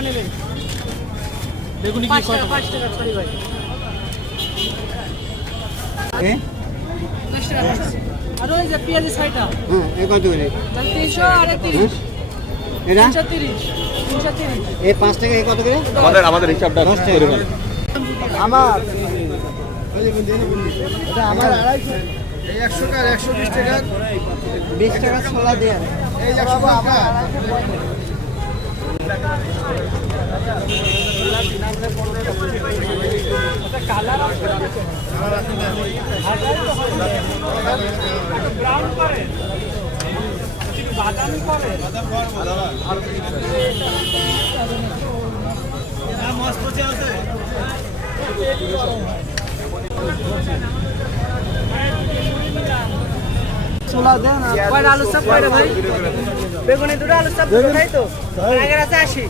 টাকা নেবেন। বেগুনি কি 5 টাকা 5 টাকা সরি ভাই। 10 টাকা। আর ওই যে পেঁয়াজি 6টা। হ্যাঁ এ কত করে? তাহলে 300 আর 30। এটা 330 330। এই 5 টাকা এ কত করে? আমাদের হিসাবটা 10 টাকা। করে বল। আমার এটা আমার 250 এই 100 টাকা 120 টাকা 20 টাকা ছোলা দেন। এই 100 টাকা ছোলা দেন। কয়টা আলু চপ কয়টা ভাই? বেগুনি দুটো আলু চপ দুটো তাই তো? আগের আছে 80।